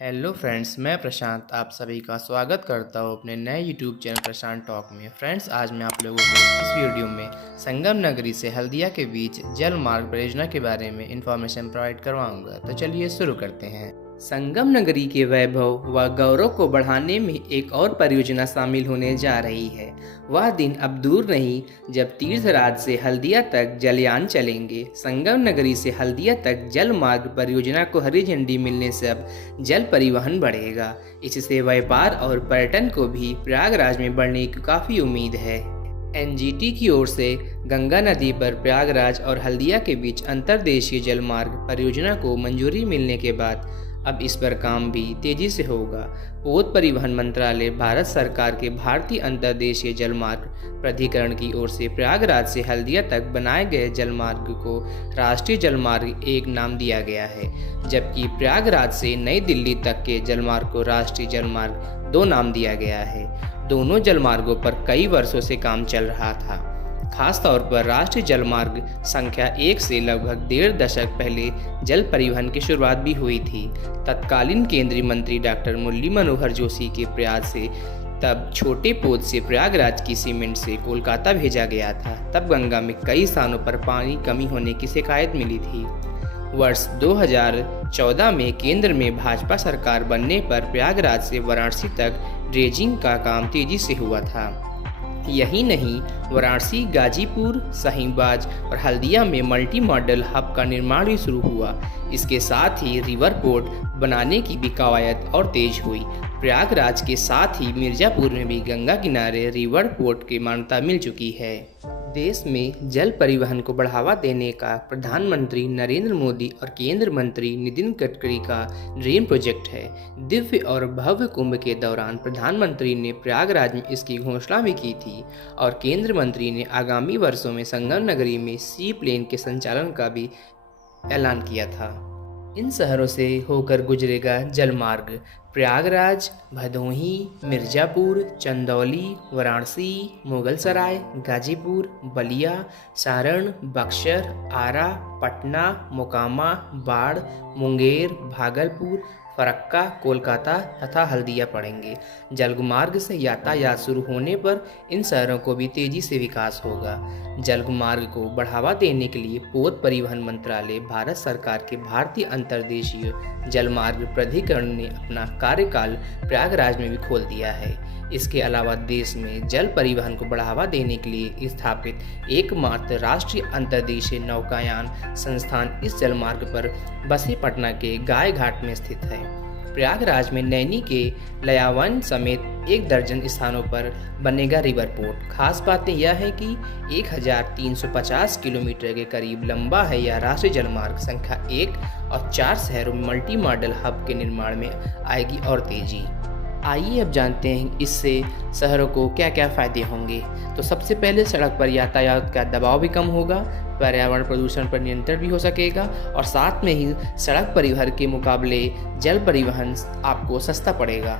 Hello friends, मैं प्रशांत आप सभी का स्वागत करता हूँ अपने नए यूट्यूब चैनल प्रशांत टॉक में। फ्रेंड्स, आज मैं आप लोगों को इस वीडियो में संगम नगरी से हल्दिया के बीच जल मार्ग परियोजना के बारे में इंफॉर्मेशन प्रोवाइड करवाऊंगा। तो चलिए शुरू करते हैं। संगम नगरी के वैभव व गौरव को बढ़ाने में एक और परियोजना शामिल होने जा रही है। वह दिन अब दूर नहीं जब तीर्थराज से हल्दिया तक जलयान चलेंगे। संगम नगरी से हल्दिया तक जल मार्ग परियोजना को हरी झंडी मिलने से अब जल परिवहन बढ़ेगा। इससे व्यापार और पर्यटन को भी प्रयागराज में बढ़ने की काफ़ी उम्मीद है। एनजीटी की ओर से गंगा नदी पर प्रयागराज और हल्दिया के बीच अंतर्देशीय जल मार्ग परियोजना को मंजूरी मिलने के बाद अब इस पर काम भी तेजी से होगा। पोत परिवहन मंत्रालय भारत सरकार के भारतीय अंतर्देशीय जलमार्ग प्राधिकरण की ओर से प्रयागराज से हल्दिया तक बनाए गए जलमार्ग को राष्ट्रीय जलमार्ग 1 नाम दिया गया है, जबकि प्रयागराज से नई दिल्ली तक के जलमार्ग को राष्ट्रीय जलमार्ग 2 नाम दिया गया है। दोनों जलमार्गों पर कई वर्षों से काम चल रहा था। खास तौर पर राष्ट्रीय जलमार्ग संख्या 1 से लगभग 1.5 दशक पहले जल परिवहन की शुरुआत भी हुई थी। तत्कालीन केंद्रीय मंत्री डॉक्टर मुरली मनोहर जोशी के प्रयास से तब छोटे पोत से प्रयागराज की सीमेंट से कोलकाता भेजा गया था। तब गंगा में कई स्थानों पर पानी कमी होने की शिकायत मिली थी। वर्ष 2014 में केंद्र में भाजपा सरकार बनने पर प्रयागराज से वाराणसी तक ड्रेजिंग का काम तेजी से हुआ था। यही नहीं, वाराणसी, गाजीपुर, शाहीबाग और हल्दिया में मल्टी मॉडल हब का निर्माण भी शुरू हुआ। इसके साथ ही रिवर पोर्ट बनाने की भी कवायद और तेज हुई। प्रयागराज के साथ ही मिर्जापुर में भी गंगा किनारे रिवर पोर्ट की मान्यता मिल चुकी है। देश में जल परिवहन को बढ़ावा देने का प्रधानमंत्री नरेंद्र मोदी और केंद्रीय मंत्री नितिन गडकरी का ड्रीम प्रोजेक्ट है। दिव्य और भव्य कुंभ के दौरान प्रधानमंत्री ने प्रयागराज में इसकी घोषणा भी की थी और केंद्रीय मंत्री ने आगामी वर्षों में संगम नगरी में सी प्लेन के संचालन का भी ऐलान किया था। इन शहरों से होकर गुजरेगा जलमार्ग। प्रयागराज, भदोही, मिर्जापुर, चंदौली, वाराणसी, मुगलसराय, गाजीपुर, बलिया, सारण, बक्सर, आरा, पटना, मोकामा, बाढ़, मुंगेर, भागलपुर, फरक्का, कोलकाता तथा हल्दिया पड़ेंगे। जलमार्ग से यातायात शुरू होने पर इन शहरों को भी तेजी से विकास होगा। जलमार्ग को बढ़ावा देने के लिए पोत परिवहन मंत्रालय भारत सरकार के भारतीय अंतर्देशीय जलमार्ग प्राधिकरण ने अपना कार्यकाल प्रयागराज में भी खोल दिया है। इसके अलावा देश में जल परिवहन को बढ़ावा देने के लिए स्थापित एकमात्र राष्ट्रीय अंतर्देशीय नौकायान संस्थान इस जलमार्ग पर बसे पटना के गाय घाट में स्थित है। प्रयागराज में नैनी के लयावन समेत 1 दर्जन स्थानों पर बनेगा रिवर पोर्ट। खास बातें यह है कि 1350 किलोमीटर के करीब लंबा है यह राष्ट्रीय जलमार्ग संख्या 1 और 4 शहरों में मल्टी मॉडल हब के निर्माण में आएगी और तेजी। आइए अब जानते हैं इससे शहरों को क्या क्या फ़ायदे होंगे। तो सबसे पहले सड़क पर यातायात का दबाव भी कम होगा, पर्यावरण प्रदूषण पर नियंत्रण भी हो सकेगा और साथ में ही सड़क परिवहन के मुकाबले जल परिवहन आपको सस्ता पड़ेगा।